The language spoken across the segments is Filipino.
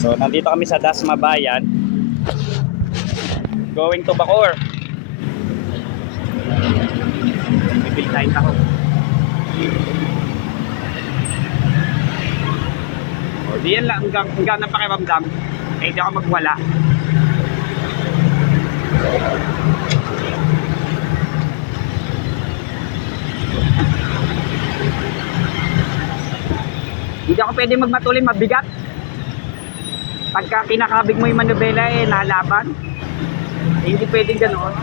So nandito kami sa Dasma Bayan, going to Bacoor. Bibili tayong taho. O diyan lang hanggang na pakiramdam. Eh di ako magwala. Hindi ako pwede magmatulin, mabigat. Pagka kinakabig mo yung manubela nalaban. Hindi pwedeng ganoon.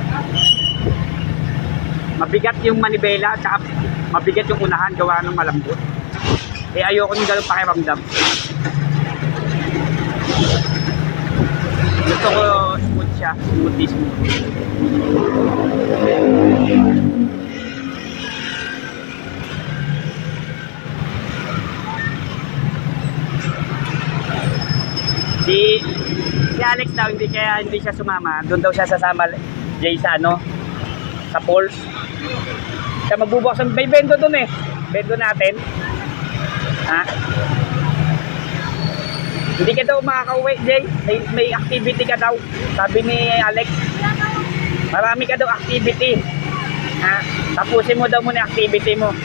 Mabigat yung manibela at saka mabigat yung unahan gawa ng malambot. Ayoko nung gano'ng pakiramdam. Gusto ko smooth siya, smoothismo. Si Alex daw hindi siya sumama. Doon daw siya sasama Jay sa sa Pulse. Siya magbubukas may bendo doon Bendo natin. Ha? Hindi ka daw makaka-uwi, Jay. May activity ka daw. Sabi ni Alex. Marami ka daw activity. Ha? Tapusin mo daw muna activity mo.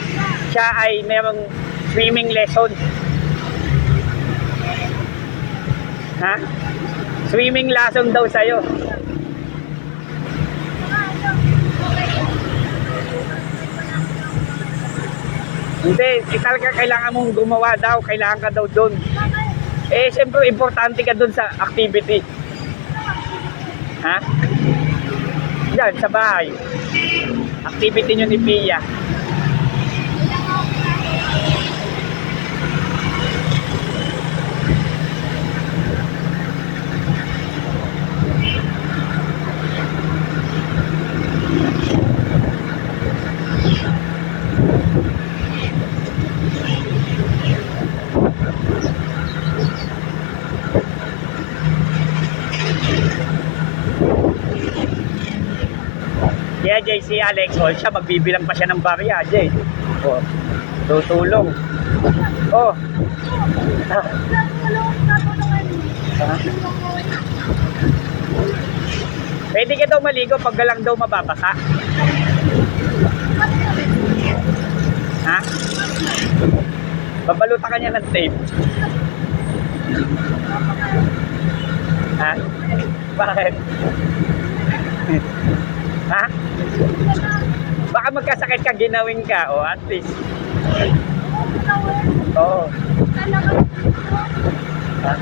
Siya ay merong swimming lesson. Ha? Swimming lesson daw sa'yo. Hindi, talaga kailangan mong gumawa daw. Kailangan ka daw doon. Siyempre, importante ka doon sa activity. Ha? Diyan, sa bahay. Activity nyo ni Pia. Kaya Jay, si Alex, siya magbibilang pa siya ng barya, Jay. Tutulong. Pwede ka daw maligo pag galang daw mababasa. Ha? Babalutan ka niya ng tape. Ha? Bakit? Ha? Baka magkasakit ka, ginawin ka, at least. Oo. Ha?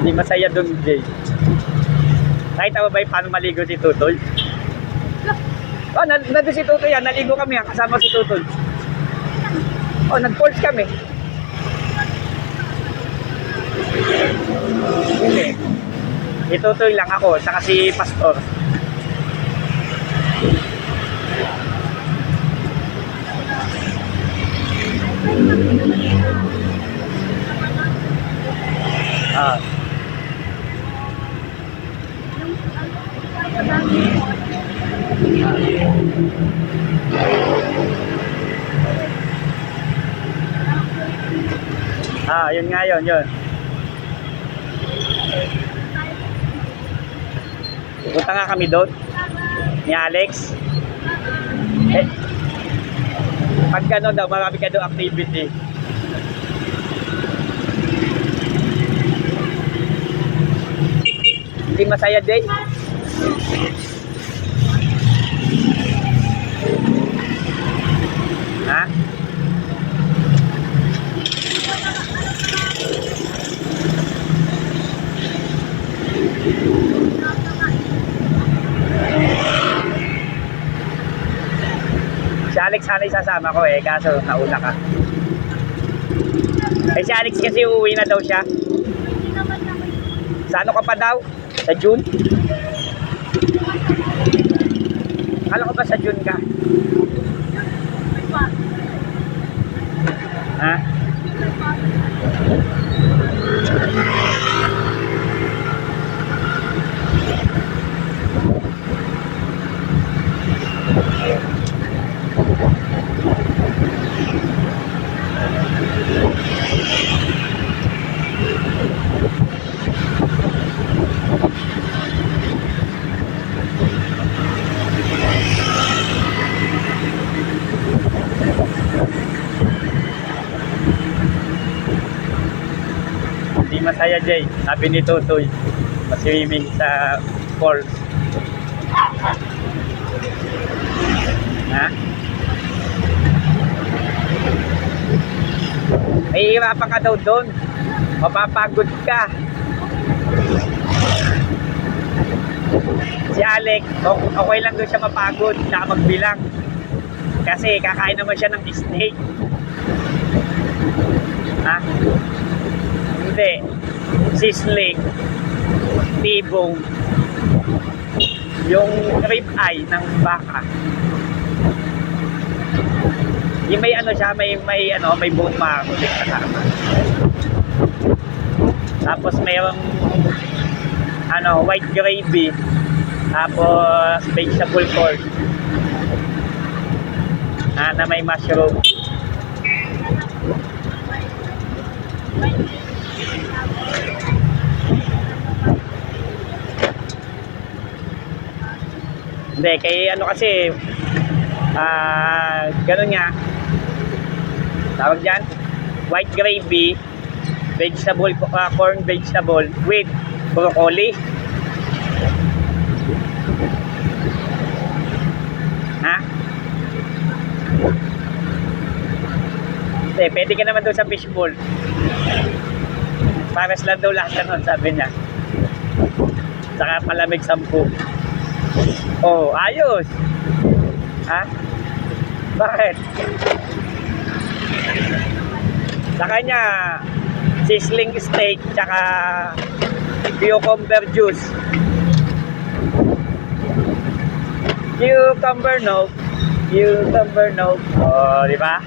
Hindi masaya dun, Jay. Nakita mo ba paano maligo si Tutoy? Nandun si Tutoy yan. Naligo kami kasama si Tutoy. Nag-pulse kami. Hindi. Si Tutoy lang ako, saka si Pastor. Yun nga yun. Punta nga kami doon ni Alex. Pag gano'n daw, marami ka daw activity. Hindi masaya, Jay? Ha? Si Alex sana isasama ko kaso nauna ka. Si Alex kasi uuwi na daw siya. Sa ano ka pa daw? Sa June? Akala ko ba sa June ka? Ha? masaya Jay. Sabi ni Tutoy, maswimming sa falls. Ha? Mahihirapan ka daw doon. Mapapagod ka. Si Alex, okay lang doon siya mapagod, saka magbilang. Kasi kakain naman siya ng snake. Ha? Hindi. Sisling. Tibong. Yung rib eye ng baka. Yung may ano siya, may bone marrow din kasama. Tapos mayroong white gravy. Tapos vegetable corn. Na may mushroom. Hindi, kay kasi ganun nga tawag dyan, white gravy, vegetable, corn vegetable with broccoli. Ha? Hindi, pwede ka naman doon sa fishbowl. Pares lang daw lahat nun, sabi niya. Saka palamig 10. Oh, ayos. Ha? Bakit? Sa kanya, sizzling steak, tsaka cucumber juice. Cucumber no. Oh, di ba?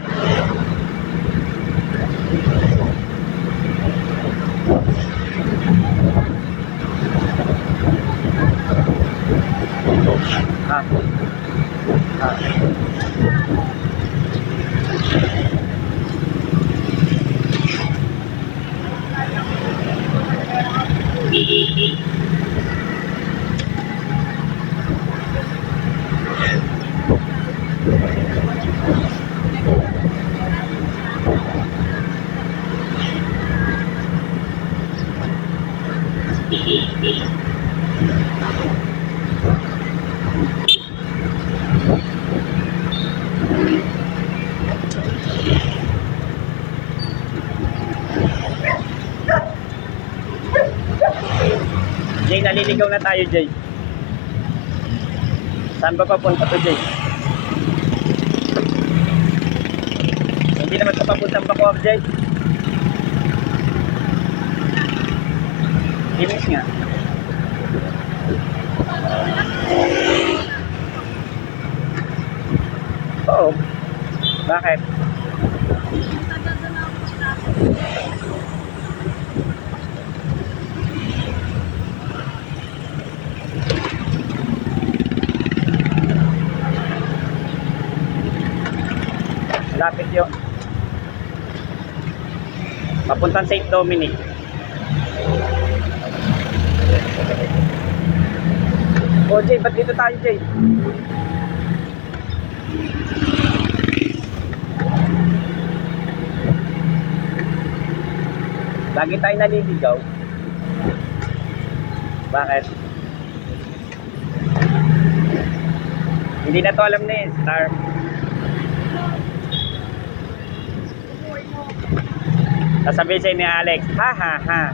Jay, naliligaw na tayo, Jay. Saan ba papunta to, Jay? Hindi naman ito papuntang Bacoor, Jay. Imis nga. Oo. Bakit? Lapit yun. Papuntang St. Dominic. O Jay, ba't dito tayo, Jay? Lagi tayo naliligaw. Bakit? Hindi na to alam na eh, Star. Sasabihin sa'yo ni Alex, ha ha ha.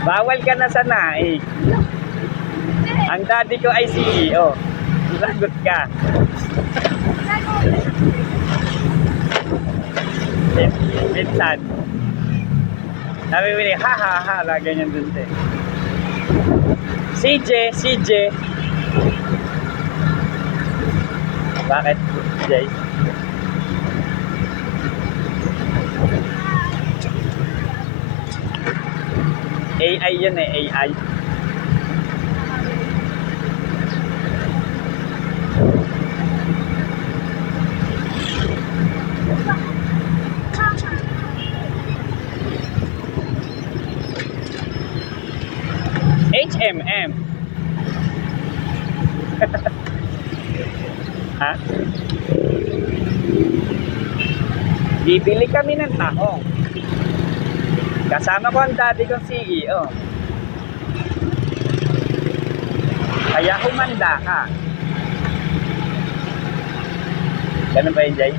Bawal ka na sa naik. Ang daddy ko ay CEO. Lagot ka. Minsan. Sabi mo ha ha ha. Ganyan dun siya. CJ. Bakit, Jay? AI yan eh, AI. HMM. Ha? Bibili kami ng tahong. Kasama ko ang daddy kong CEO. Kaya humanda ka. Ganun ba yun, Jay?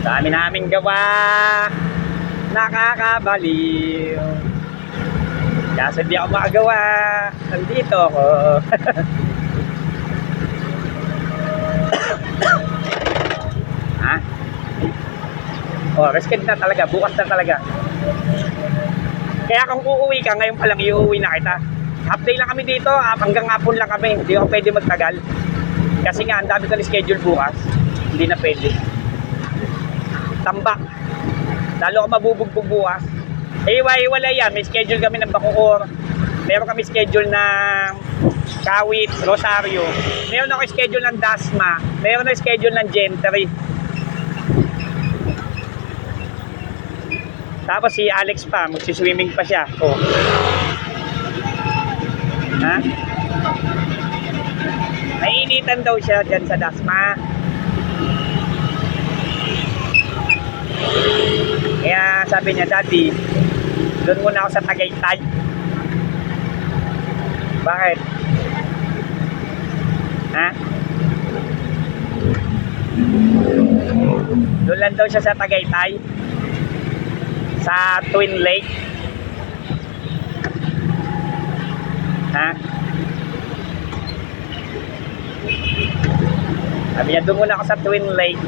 Dami namin gawa. Nakakabaliw. Kaso di ako makagawa. Nandito ako. Ha? Oh, rescue na talaga. Bukas na talaga. Kaya kung uuwi ka, ngayon pa lang iuwi na kita. Half day lang kami dito. Hanggang hapon lang kami. Hindi ako pwede magtagal. Kasi nga, ang dami ko na schedule bukas. Hindi na pwede. Tambak. Lalo ako mabubugbog bukas. Wala yan. May schedule kami ng Bacoor. Meron kami schedule ng Kawit, Rosario. Meron ako schedule ng Dasma. Meron ako schedule ng Gentry. Tapos si Alex pa, magsiswimming pa siya. Oh. Ha? Nainitan daw siya dyan sa Dasma. Kaya sabi niya, Daddy, doon muna ako sa Tagaytay. Bakit? Ha? Doon lang daw siya sa Tagaytay. Sa Twin Lake. Ha? Sabi niya, doon muna ako sa Twin Lake.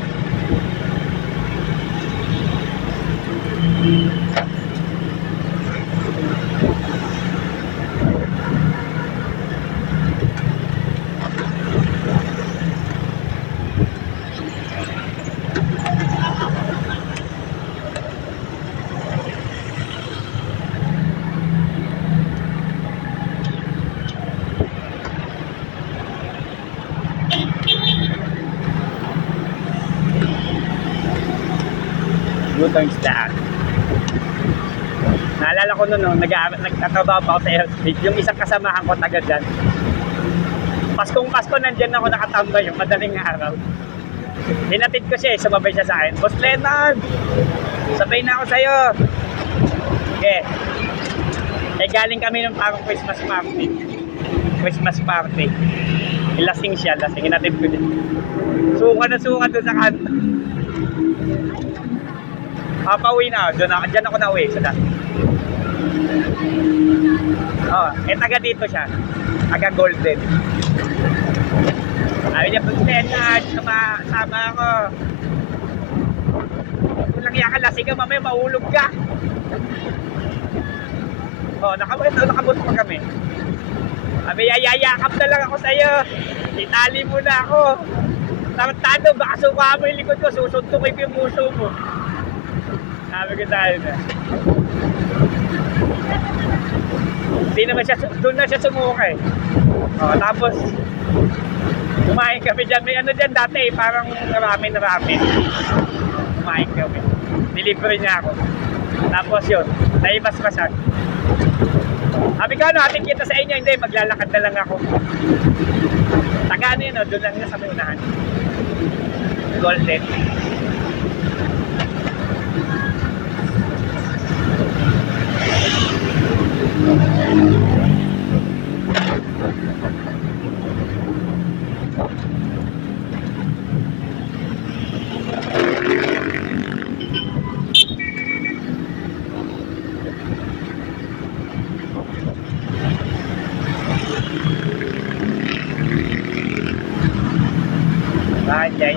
U-turns daan. Naalala ko noon, nagtatrabaho pa ako sa airspace. Yung isang kasamahan ko taga dyan. Paskong Pasko nandyan ako nakatambay yung madaling araw. Hinatid ko siya sumabay siya sa akin. Boss Leonard, sabay na ako sa'yo. Okay. Galing kami ng parang Christmas party. Christmas party. Lasing siya, lasing. Hinatid ko din. Suka doon sa kanto. Pauwi na ako. Diyan ako na uwi sa dati. Taga dito siya. Taga Golden. Sabi niya, Leonard, sama ako. Kung lang yan ka, lasing ka, mamaya mahulog ka. Nakabot pa kami. Sabi, yayakap na lang ako sa'yo. Itali mo na ako. Tarantado, baka suka mo yung likod ko, susuntukin ko yung puso mo. Sabi ko tayo na. Hindi naman siya, doon na siya sumukay. Tapos, kumain kami dyan. May ano dyan dati, parang ramen. Kumain kami. Delivery niya ako. Tapos yun, naibas-basan. Sabi ko, ating kita sa inyo. Hindi, maglalakad na lang ako. Taga ano yun, doon lang niya sa may unahan. Golden. Bakit, Jay?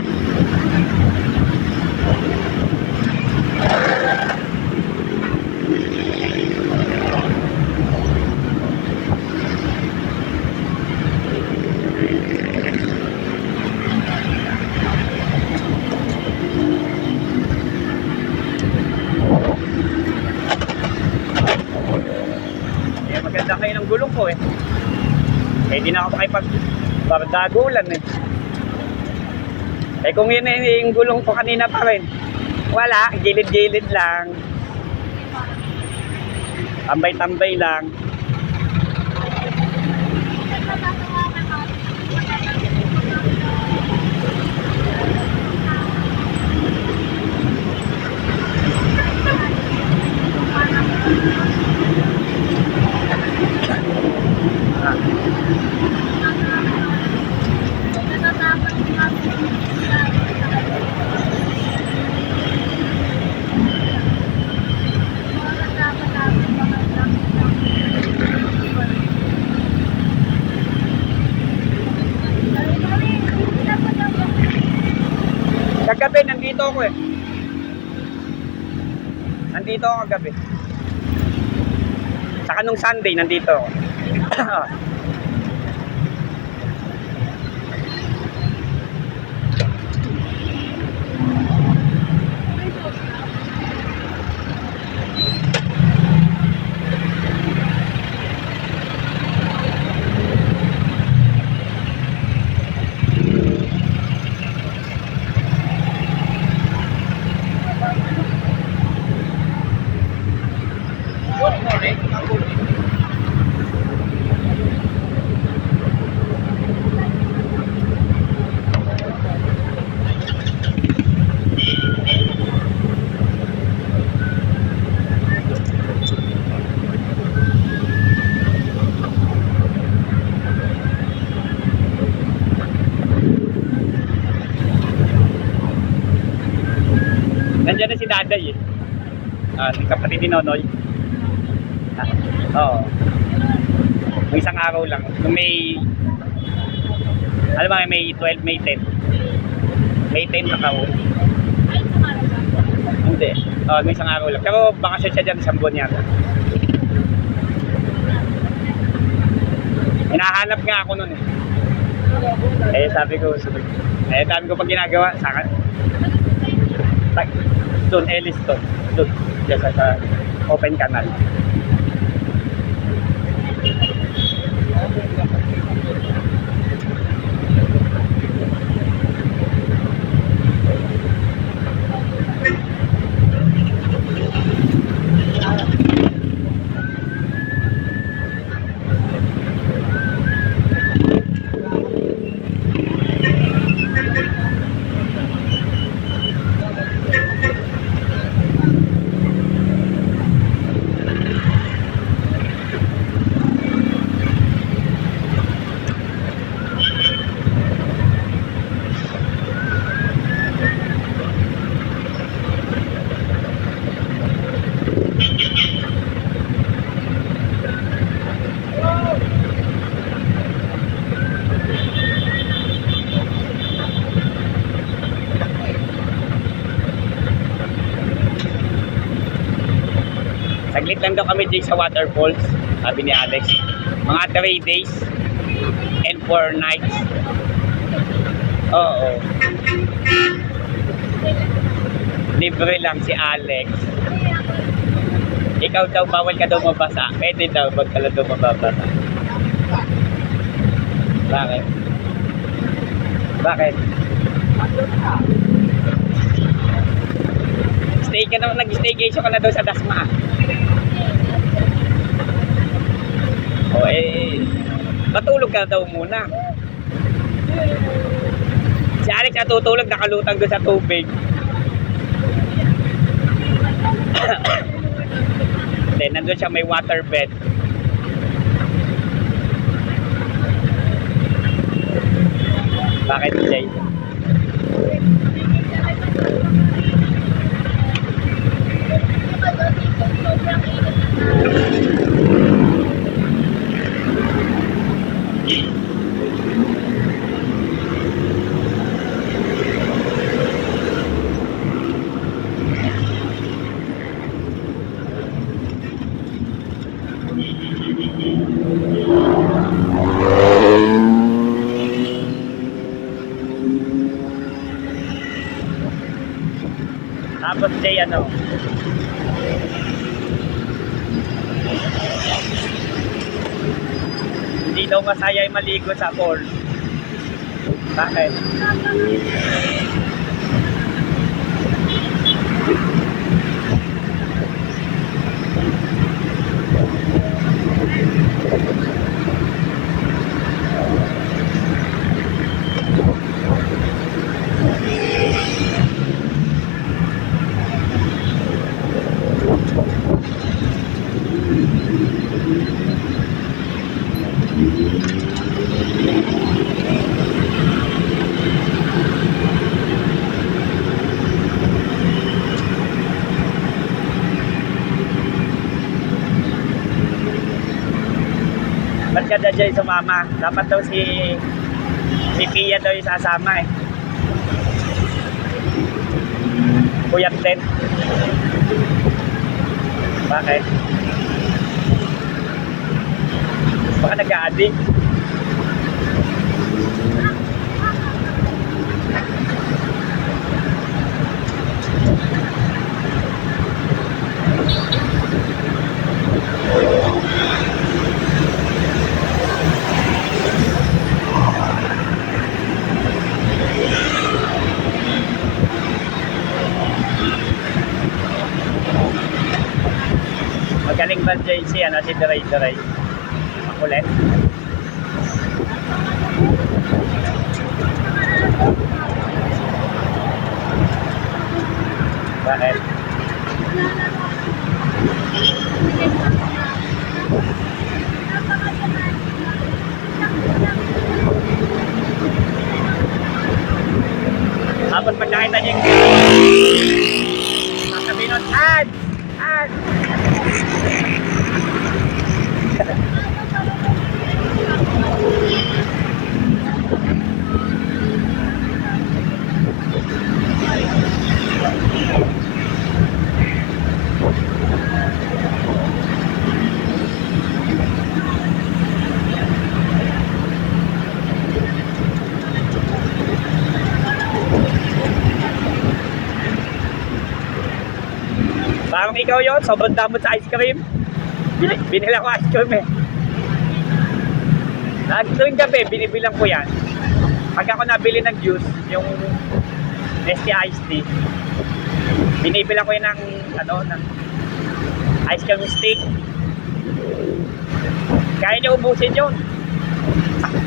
Maganda kayo ng gulong ko eh. Di na ako makipag-bardagulan eh. Kung yun yung gulong ko kanina pa rin, wala, gilid-gilid lang. Tambay-tambay lang. Kagabi, nandito ako eh. Nandito ako kagabi. Saka nung Sunday, nandito ako. Nandiyan na si Daday eh. Yung kapatid ni Nonoy. Oo. May isang araw lang. Kung may, alam mo, may 12, May 10. May 10 na kaon. Hindi. May isang araw lang. Pero bakasyon siya dyan, isang buwan yata. Hinahanap nga ako nun eh. Sabi ko, sabi ko pag ginagawa, saka doon, Elliston. Doon, sa open canal. Saglit lang daw kami dyan sa waterfalls, sabi ni Alex. Mga 3 days and 4 nights. Oo. Libre lang si Alex. Ikaw daw, bawal ka daw mabasa. Pwede daw, wag ka lang daw mababasa. Bakit? Bakit? Stay ka naman, nag-staycation ka na daw sa Dasma. Matulog ka daw muna. Si Alex natutulog, nakalutang doon sa tubig. Then nandun siya may waterbed. Bakit, Jay? Tapos Jay, ano? Hindi daw masaya yung maligo sa falls. Bakit? Ba't ka dyan sumama? Dapat daw si Pia daw yung sasama eh. Puyat din. Bakit? Baka nag-a-addict. Magaling ba JC, ano, si Diray? Makulit. Bakit? Habang pag nakita niyo yung sasabihin nun, Ad! Parang ikaw yun, sobrang damot sa ice cream. Binila ko ice cream eh. Tuwing gabi, binibilang ko yan. Pag ako nabili ng juice, yung Nestea Iced Tea, binibilang ko yan ng, ng ice cream stick. Kaya niyo ubusin yun.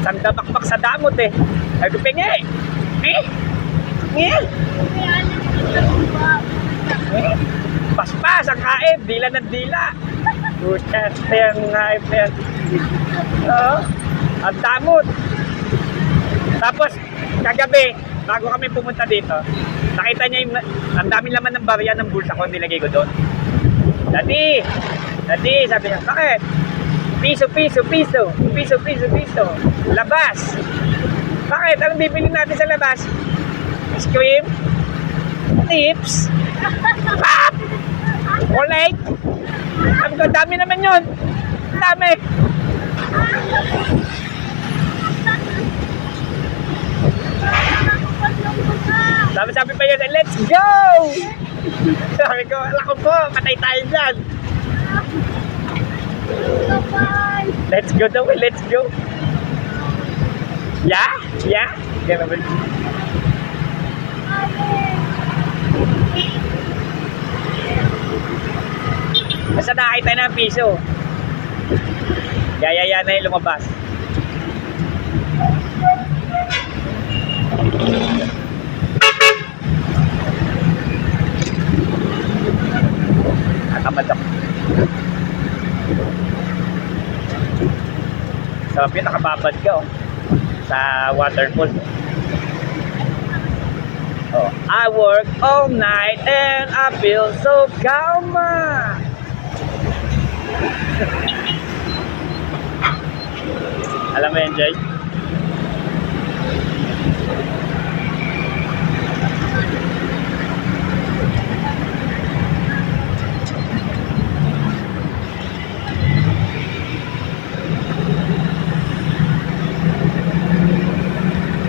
Sandabakbak sa damot eh. Ay, pingi! Paspas ang kain, dila ng dila. Putas na yung kain na yan. Oo, ang damot. Tapos, kagabi, bago kami pumunta dito, nakita niya yung, ang dami laman ng barya ng bulsa ko, nilagay ko doon. Daddy, sabi niya, bakit? Piso. Labas. Bakit? Anong bibili natin sa labas? Ice cream? Tips? Pop! Chocolate? Sabi ko, dami naman yun. Dami. Sabi pa yun, let's go! Sabi ko, alako po, patay tayo dyan. Let's go daw, let's go. Yeah? Ganun ba? Basta nakakita na ang piso. Yayaya na yung lumabas. Nakamadok. Sabi, nakababad ka sa waterfall. Oh, I work all night and I feel so calm. Alam mo yun, Jay?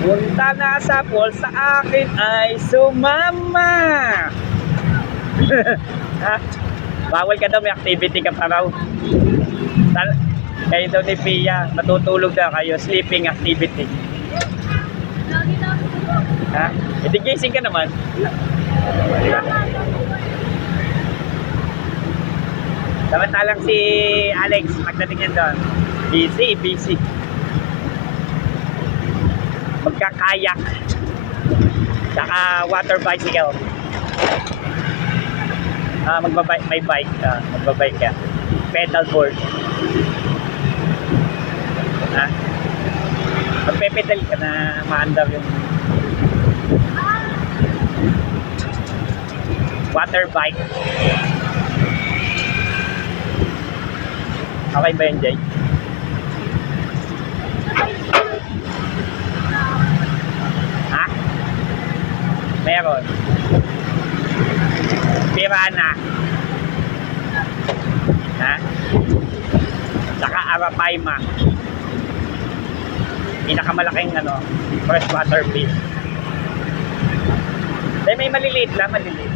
Punta na sa pool, sa akin ay sumama. Ha? Bawal ka daw, may activity ka pa raw. Kayo daw ni Pia, matutulog daw kayo, sleeping activity. Ha? E di gising ka naman. Diba? Samantalang si Alex, pagdating yan doon, busy. Magkakayak. Saka water bicycle. May bike ka. Magbabike ka. Pedal board. Ha? Magpe-pedal ka na maandar yung water bike. Okay ba yun, Jay? Meron. Piranha. Ha? Saka Arapaima. Pinakamalaking freshwater fish. Dahil may maliliit lang, maliliit.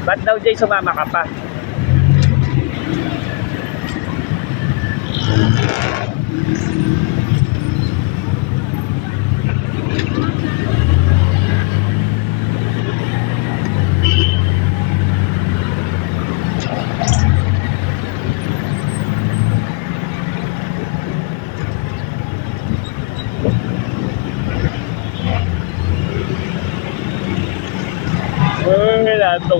Ba't daw Jay sumama ka pa? Wala ito.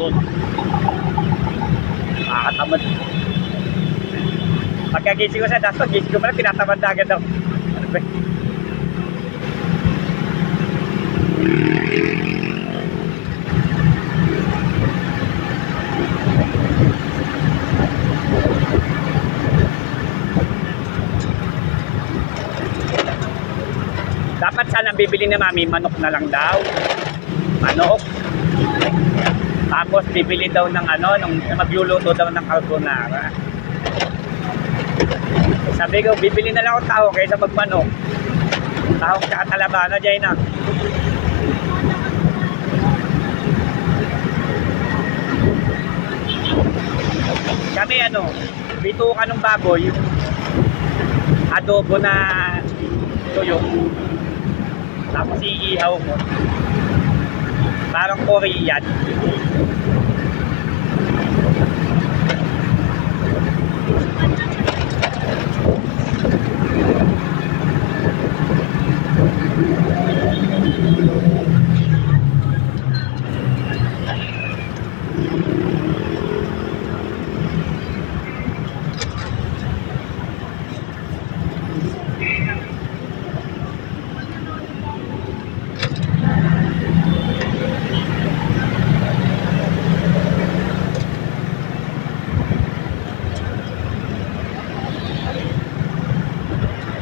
Nakakatamad. Pagkagising ko sa dasto, gising ko pala, tinatamad na agad daw. Ano ba? Dapat sana bibili ni Mami, manok na lang daw. Manok. Tapos bibili daw ng nung magluluto daw ng carbonara. Sabi ko, bibili na lang ako tao kaysa magmanok. Tao sa Talabano, Jay na. Kami bituka ng baboy, yung adobo na tuyok. Tapos iihaw mo. Parang Korean.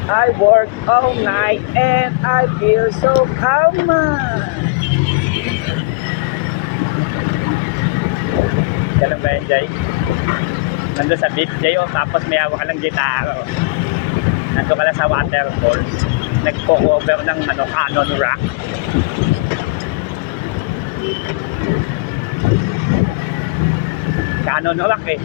I work all night and I feel so calm. Ganun ba yun, Jay? Nandun sa beach, Jay, tapos may hawak ka ng gitara. Nandun ka lang sa waterfalls. Nagpo-cover ng Cannon Rock. Cannon Rock eh.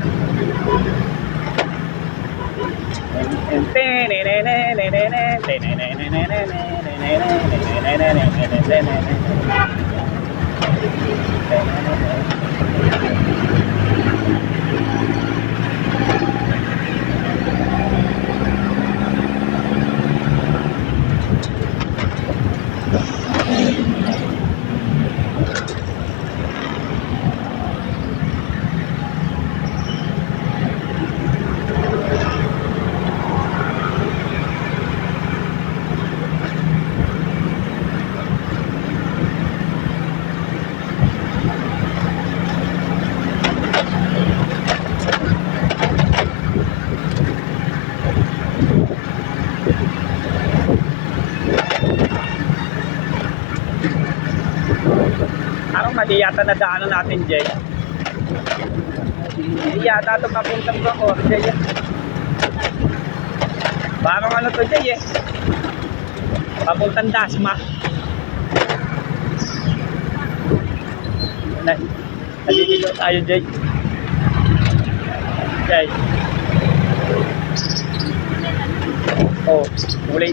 Parang mali yata na daanan natin, Jay. Hindi yata ito papuntang Bacoor, Jay. Parang to, Jay, papuntang Dasma. Nalililo tayo, Jay. Jay. Oh, ulay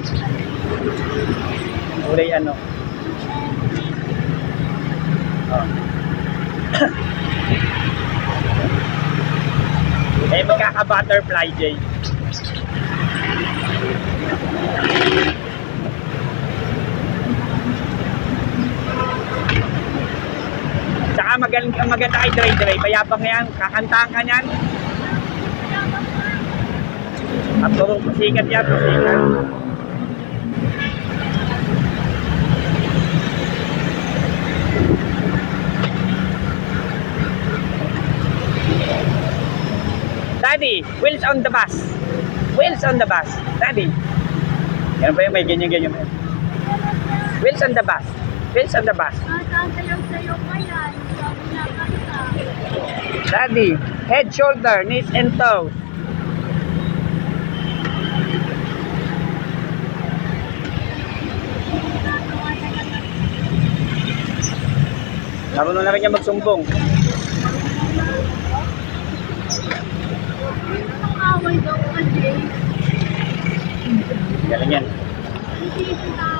magkaka-butterfly, Jay. Saka maganda kay Dre. Payapang yan. Kakantahan ka yan. At turong pasikat yan. Pasikat. Daddy, wheels on the bus. Wheels on the bus. Daddy. Yan ba yung may ganyan-ganyan. Wheels on the bus. Wheels on the bus. Sasayaw-sayaw pa yan. Sabi na kanta. Daddy, head, shoulder, knees, and toes. Marunong na rin niya magsumbong. Ang away daw kasi. Galing yan. Hindi sila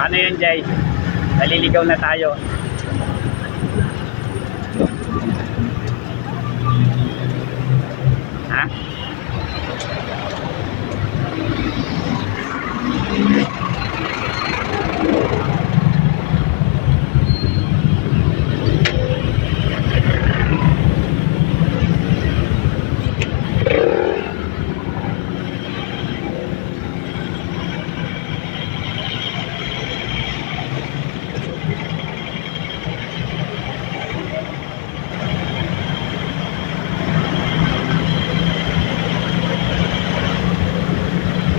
Paano yun, Jay? Naliligaw na tayo. Ha?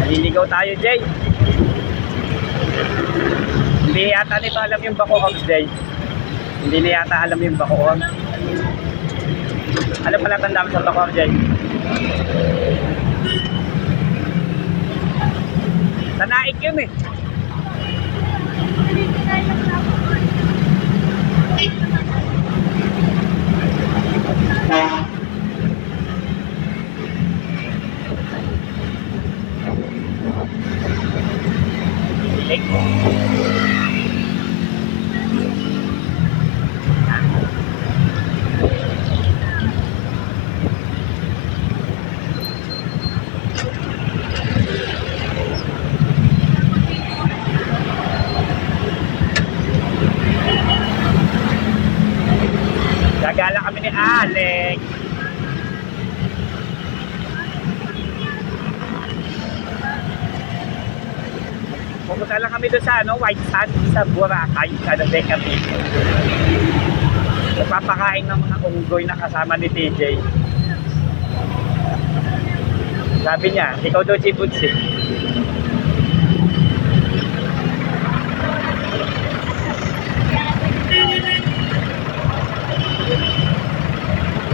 Naliligaw tayo, Jay. Hindi yata nito alam yung Bacoor, Jay. Hindi na yata alam yung Bacoor. Ano pala tanda mo sa Bacoor, Jay? Tanaik yun eh. Gagala kami ni Alex. Pumunta lang kami doon sa White Sand sa Boracay, sa Decati. Papakain ng mga unggoy na kasama ni TJ. Sabi niya, ikaw daw si Butsi.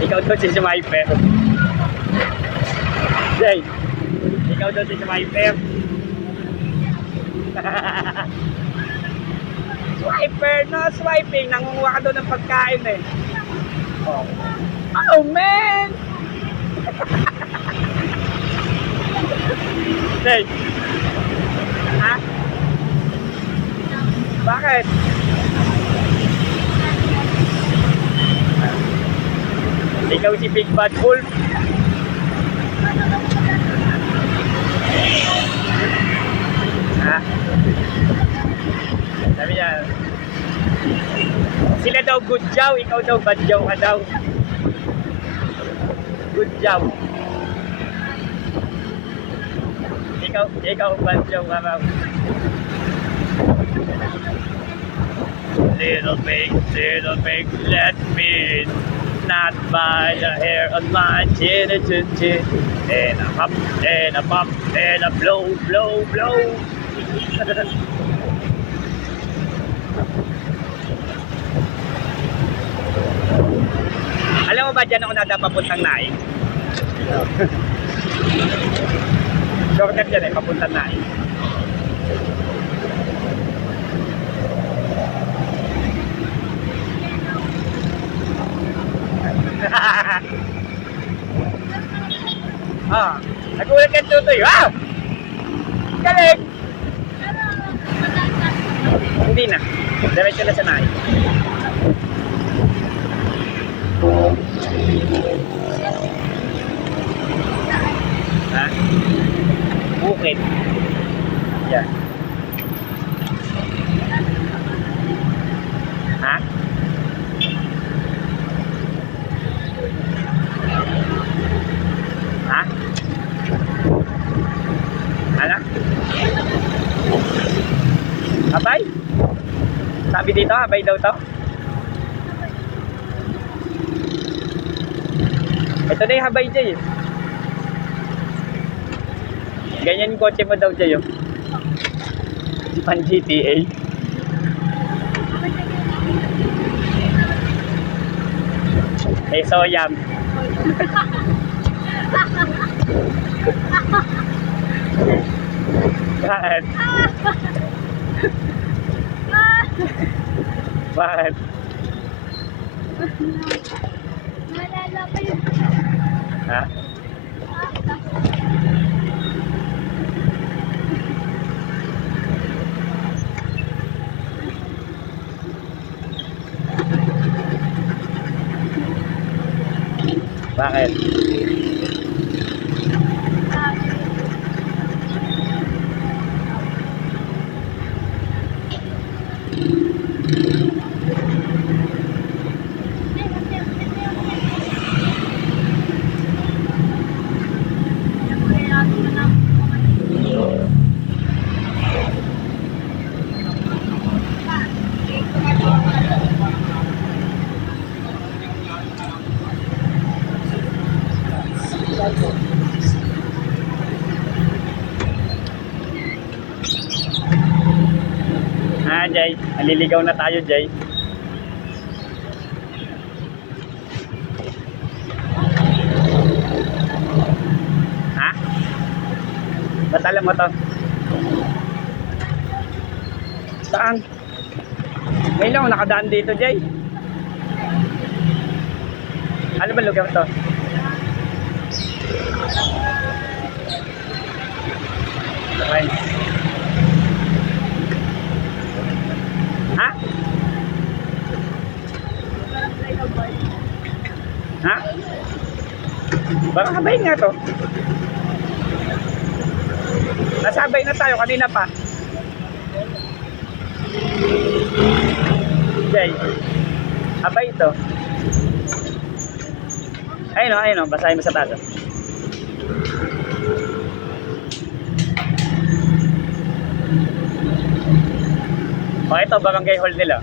Ikaw daw si Swiper. Jay, ikaw daw si Swiper. Swiper, no swiping. Nangunguha ka doon ng pagkain eh. Oh man! Jay. Ha? Bakit? Ikaw si Big Bad Wolf. Ha? Sabi niya, sila daw good jow, ikaw daw bad jow ka daw. Good jow. Ikaw bad jow ka daw. Little pig, let me in. Not by the hair on my chin, chin, chin. And a pop, and a pop, and a blow, blow, blow. Alam mo ba dyan ako papuntang Naik? Shortcut dyan papuntang Naik. Nagulat ka tutoy. Ah! Diretso na sa naay. Ha? Bukid. Yan. Ha? Ha? Ano? Habay? Sabi dito, habay daw to? Ito na yung habay dyan eh. Ganyan yung kotse mo daw dyan yun. Pan GTA. May soyam. Bakit? Bakit? Naalala pa yun. Ha? Bakit? Ah, Jay. Maliligaw na tayo, Jay. Ha? Ba't alam mo to? Saan? Ngayon lang ako nakadaan dito, Jay. Ano ba lugar to? Okay. Ha? Ha? Parang habay nga to. Nasabay na tayo kanina pa. Jay. Habay ito. Ayun o. Basahin mo sa tato. O ito, barangay hall nila.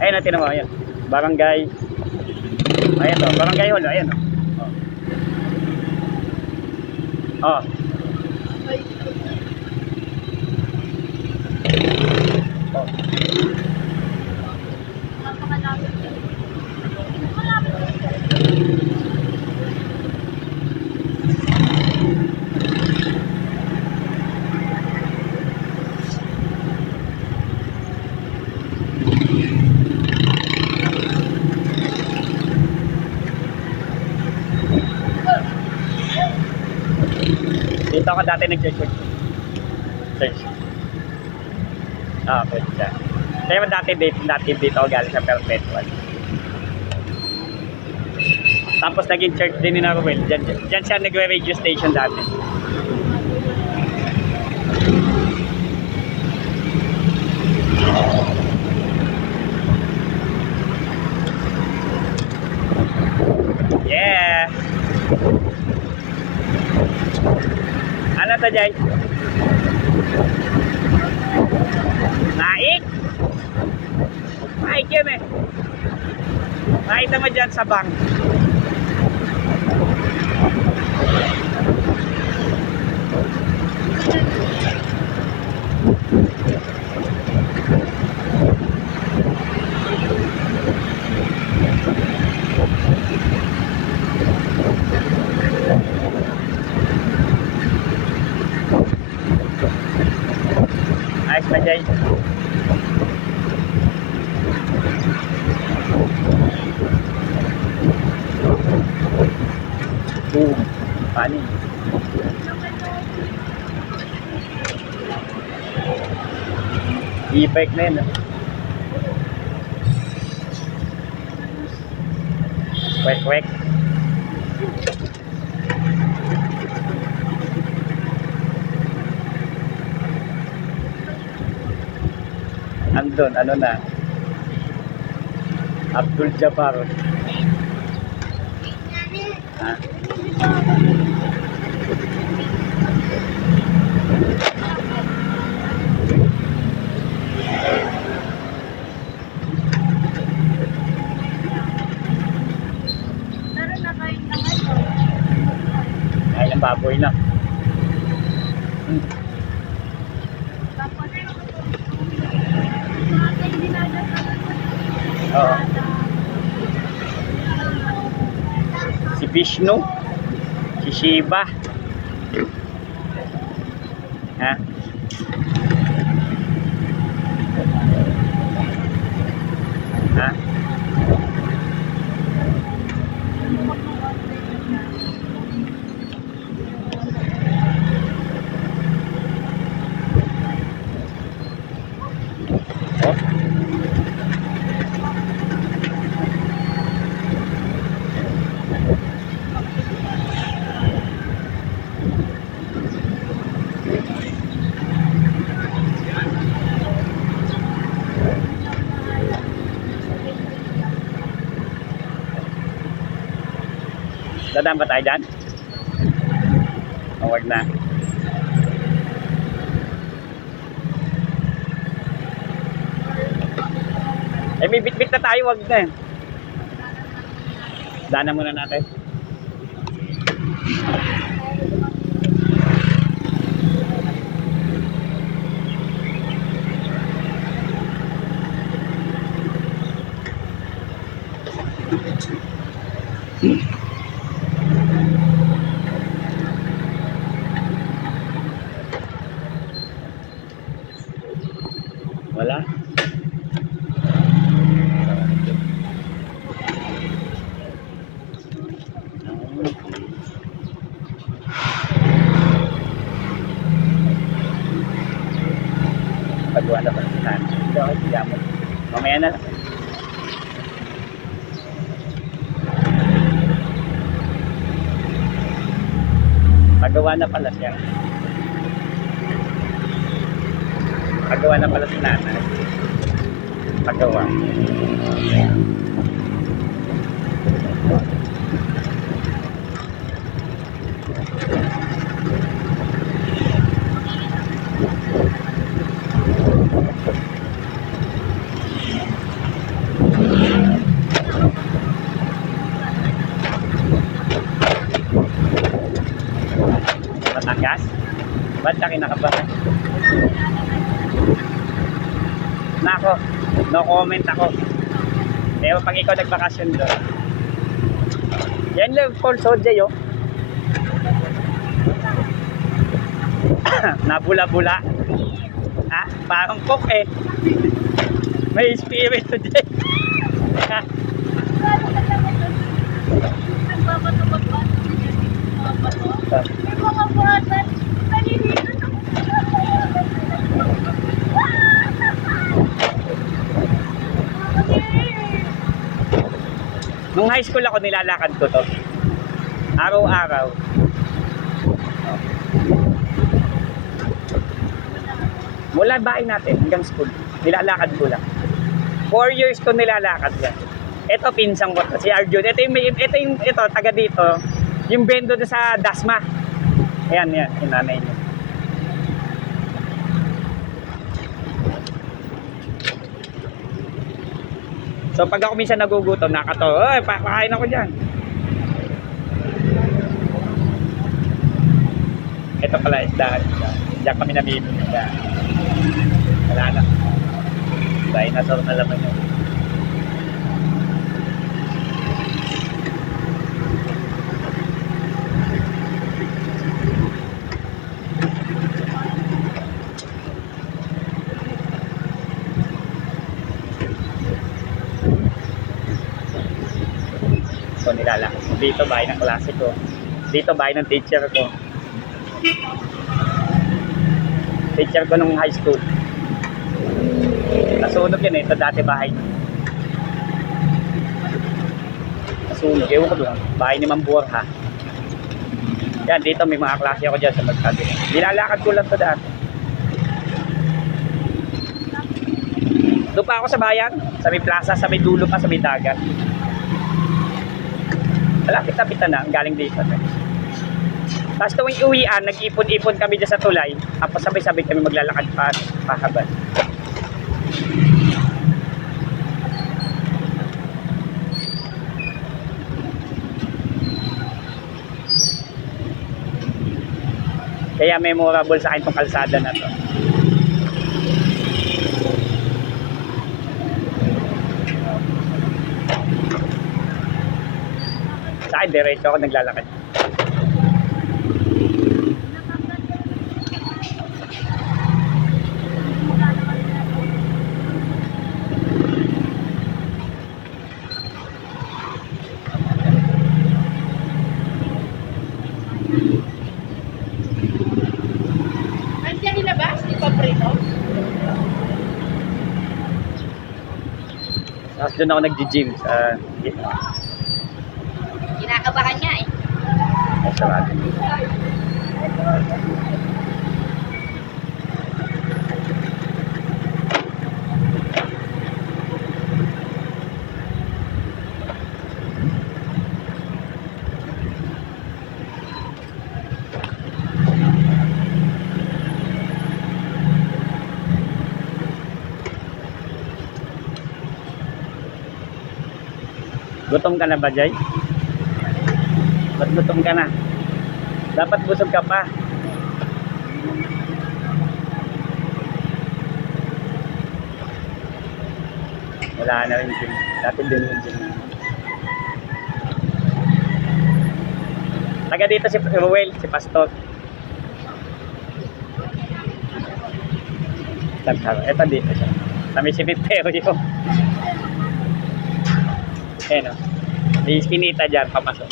Ayun o, tinan mo. Ayun. Barangay. Ayun o, barangay hall. Ayun o. Oh. Oh. Napakalapit. Dito ako dati nag-church. Church. Ah, pwede siya. Kaya dati dito ako galing sa Perpetual. Tapos naging church din ni Naruel. Diyan siya nagre-radio station dati. Yeah! Ano to, Jay? Naik? Naik yan eh. Naik naman dyan sa bank. Ayos na, Jay. Boom. Panin. E-bike na yun. Kwek kwek. Andun, ano na? Abdul Jabbar. Ha? Pero nakain na kayo. Ay, ng baboy na. Tapos, mga kayo dinadasal. Oo. Si Vishnu. Si Shiva. Ha? Ha? Oh. Dadaan ba tayo dyan? O, wag na. Eh, may bit-bit na tayo, wag na. Daanan muna natin. Wala. Pagawa na pa sa tanan. Hindi ako siya mo. Mamaya na lang. Pagawa na pala siya. Pagawa na pala si nanay. Pagawa. Batangas? Ba't ka kinakabahan? Nako, no comment ako. Eh, pag ikaw nagbakasyon doon. Yan lang, Paul Sojay, oh. Nabula-bula. Ha? Parang cook eh. May spirit today. Ha? Nagbabato-bato. May mga bata. Nalilito na. Nung high school ako, nilalakad ko to. Araw-araw. Mula bahay natin hanggang school, nilalakad ko lang. 4 years ko nilalakad yan. Ito pinsang ko to, si Arjun. Ito taga dito. Yung bendo doon sa Dasma. Ayan, yan, yung nanay niya. So pag ako minsan nagugutom, nakato, oy, pakain ako dyan. Ito pala isda. Diyan kami nabibili isda. Wala na. Dinosaur na laman yun. So nilalakad. Dito bahay ng klase ko. Dito bahay ng teacher ko. Teacher ko nung high school. Nasunog yan eh. Ito dati bahay. Nasunog. Ewan ko doon. Bahay ni Mambuwar ha. Yan, dito may mga klase ako dyan sa magsabi. Nilalakad ko lang to dati. Doon pa ako sa bayan. Sa may plaza, sa may dulo pa, sa may dagat. Malapit-lapitan na. Galing dito. Tapos tuwing uwian, nag-ipon-ipon kami dyan sa tulay. Tapos sabay-sabay kami maglalakad pa pahabal. Kaya memorable sa akin itong kalsada na to. Sa akin, diretso ako naglalakad. Nandiyan nilabas? Di pa preno? Tapos doon ako nag-gym sa gitna. Kinakabahan niya eh. Sa bahay. Gutom ka na ba, Jay? Ba't gutom ka na? Dapat busog ka pa. Wala na rin gym. Dati din yung gym. Taga dito si Ruel, si Pastor. Ito dito siya. Sa may cemetery. Ayan o. May iskinita dyan, papasok.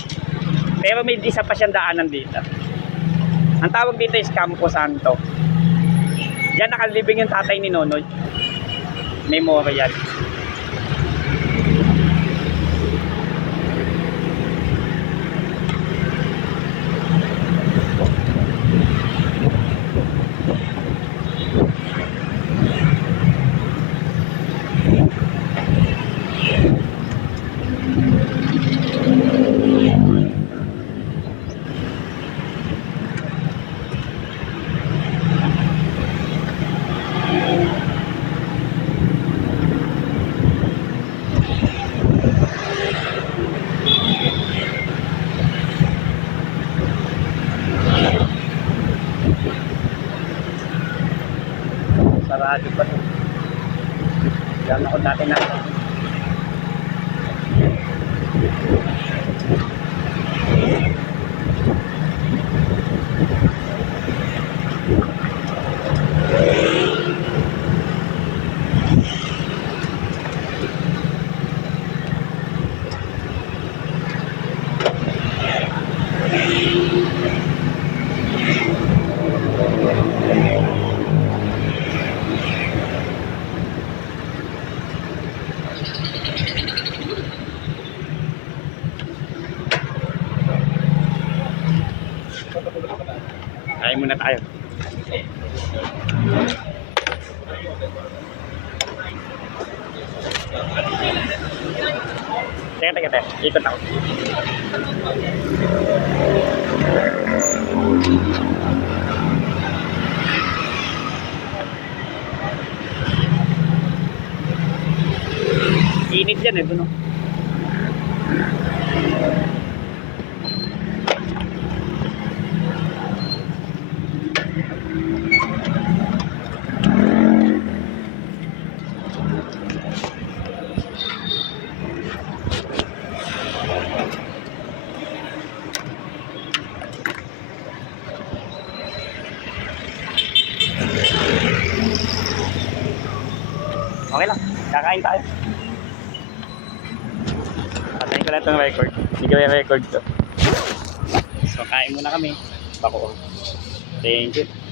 Pero may isa pa siyang daanan dito. Ang tawag dito is Campo Santo. Diyan nakalibing yung tatay ni Nonoy. Memorial. Sarado pa ito. Diyan ako natin na. Kain muna tayo. Teka. Ikot ako. Init yan eh, doon. Okay lang, kakain tayo. Patayin ko lang itong record. Hindi ko i-record to. So, kain muna kami. Bako. Thank you.